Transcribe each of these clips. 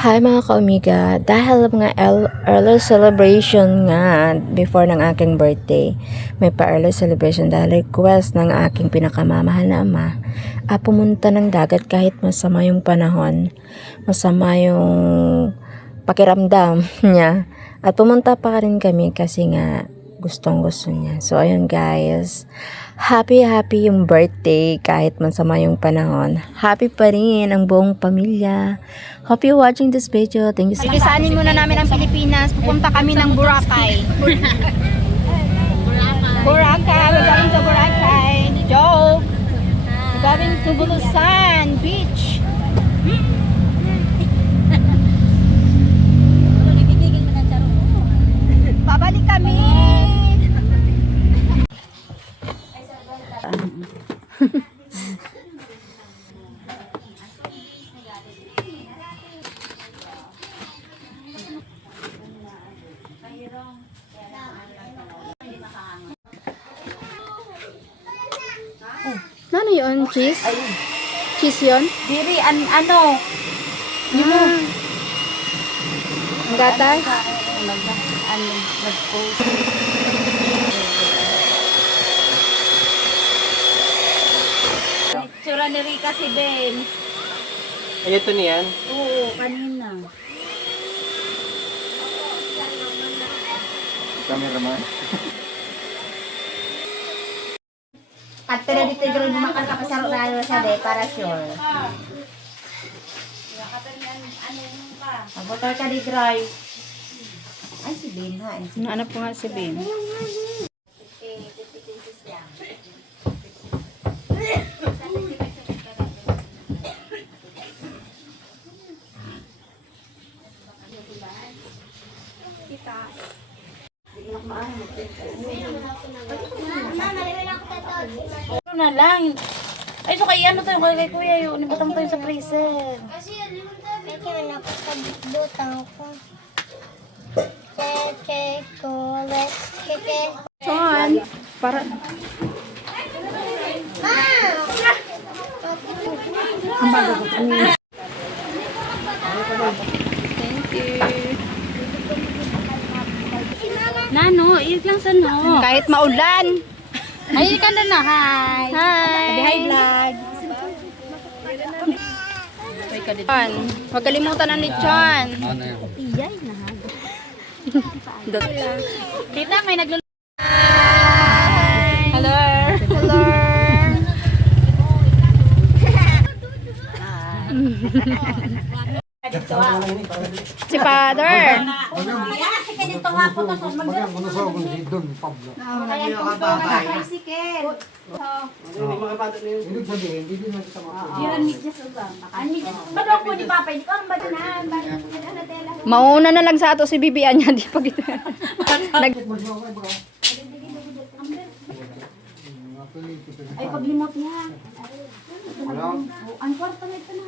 Hi mga ka-Omega, dahil mga early celebration nga before ng aking birthday, may pa-early celebration dahil request ng aking pinakamamahal na ama, pumunta ng dagat kahit masama yung panahon, masama yung pakiramdam niya, at pumunta pa rin kami kasi nga gustong gusto niya. So ayun guys, happy yung birthday kahit masama yung panahon. Happy pa rin ang buong pamilya. Hope you watching this video. Thank you so much. Bilisanin muna namin ang Pilipinas. Pupunta kami ng Boracay. Boracay. We're going to Boracay. Joke. We're going to Bulusan Beach. Babalik kami. Ano yun? Cheese? Cheese yun? Diri, ano? Ang gatas? Nag-post. Tsura ni Rika si Ben. Ay, ito niyan. Oo, kanina. Cameraman. At pero dito yung makan ka pasaro na siya de para sure. Mag-motor ka di drive. Ay, si Ben ha. Ano po nga si Ben? Ano na lang. Ay, so kay ano tayo kay kuya yun. Ibutang tayo sa freezer. Kasi kaya napapagdutang ko. Chocolate. Keke. Saan? Para... Thank you. Nano, iit lang sa no. Kahit maulan. Ay, ka na na. Hi. Hi. Hi, vlog. Lechon. Huwag kalimutan ang lechon. Tita, may nagluluto. Hello. Hello. Si Father. Mauna na lang sa ato si Bibian niya. Di pa kita. Ay, paglimot niya. Ang kwarto na ito na.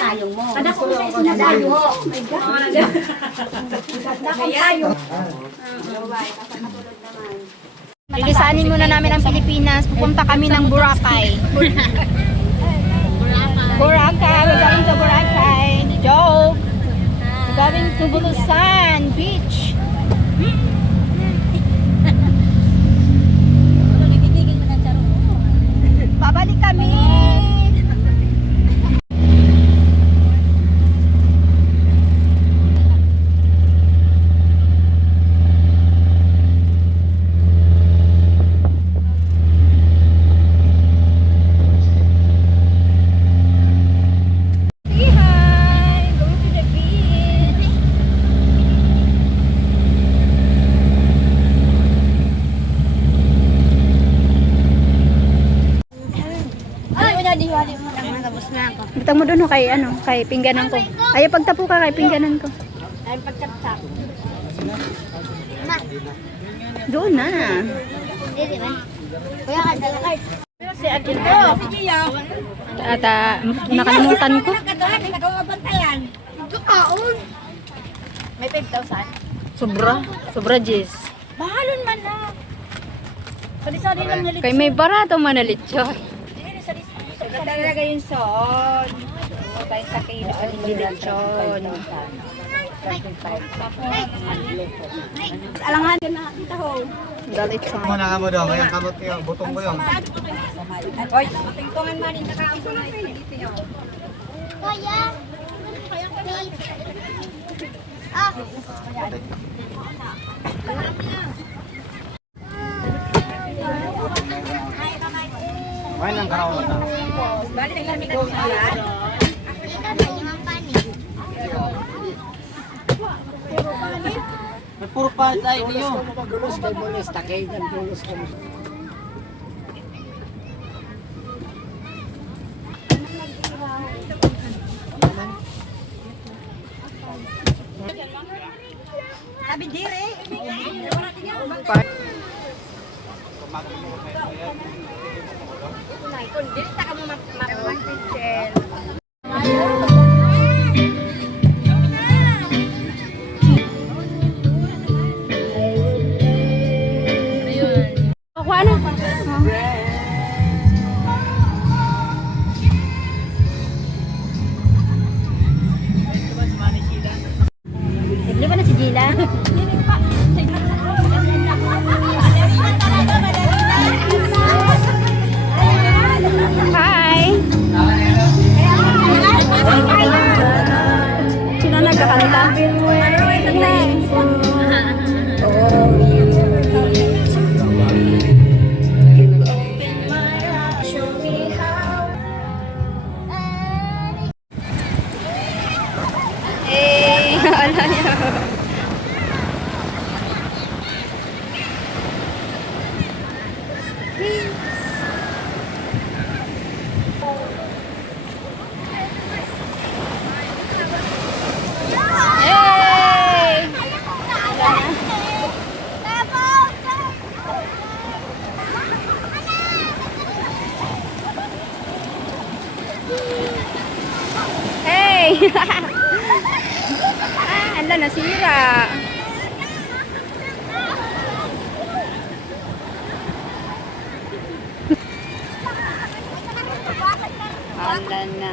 Tayong mo. Kada ko sa sinadayo ho. My God. Kada ko tayo. Bilisanin muna namin ang Pilipinas. Pupunta kami ng Boracay. Boracay. We're going to Boracay. Joke. We're going to Bulusan Beach. Babalik kami. Say hi. Going to the beach. Ay, wala diwali mo lang. Tapos na ako. Bitang mo doon kay ano, kay pingganan ko. Ay pagtapo ka kay pingganan ko. Ay, pagkatap. Doon na. Hindi man. Kuya ka, dala ka. Si Akito. At nakalimutan ko. Katulad, may nagawabantayan. Ito kaon. May 5,000. Sobra. Sobra, Jess. Bahalon man na. Sari-sari lang na Kay may barato manalitsoy. talaga yung son. 30 kilos ang lilitsyon. Alangan na kita ho. Galit sa Muna ka mo daw, kaya kamot yung butong ko yung. Oy, tingtungan man din sa kauso na dito yo. Kuya. Ah. May nang karaw na. Bali na lamig ko yan. Ito na yung panig. May puro pa tayo niyo. Sabi dire. Ako ano? Di ba na si Gila? Hi! Sino nagkakanta? Eh, ala niya. Hey! Hey! Ah, ala, nasira. Ala na.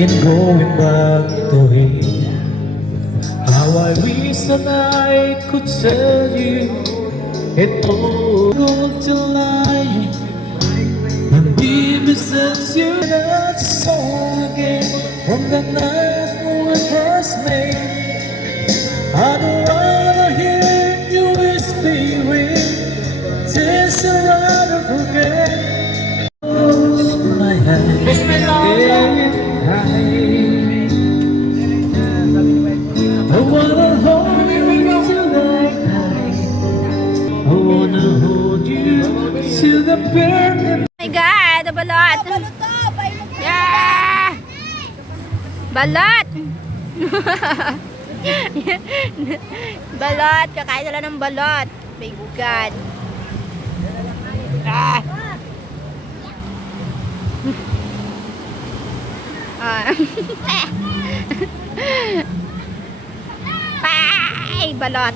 In going back to him, how I wish that I could tell you it all going to lie and be since you that song again from the night when we first met. I don't wanna hear you whispering, just rather forget. My hand in high. I wanna hold you tonight. I wanna hold you till the burning. Oh my God, balot. Yeah! Balot! Balot, kakain sila ng balot. My God. Ah. Ah. Ay, balot.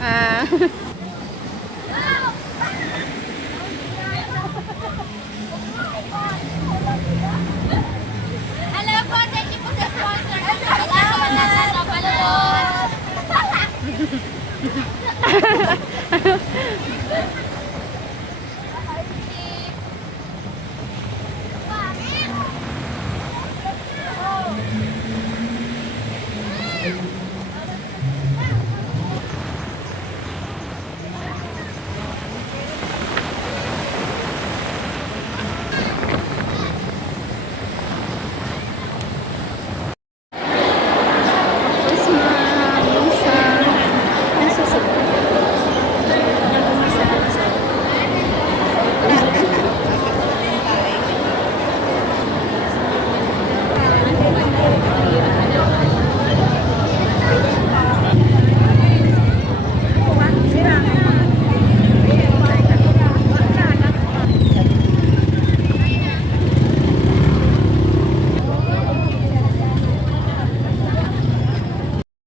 Ah. Hello po, thank you po sa sponsor. Salamat na balon.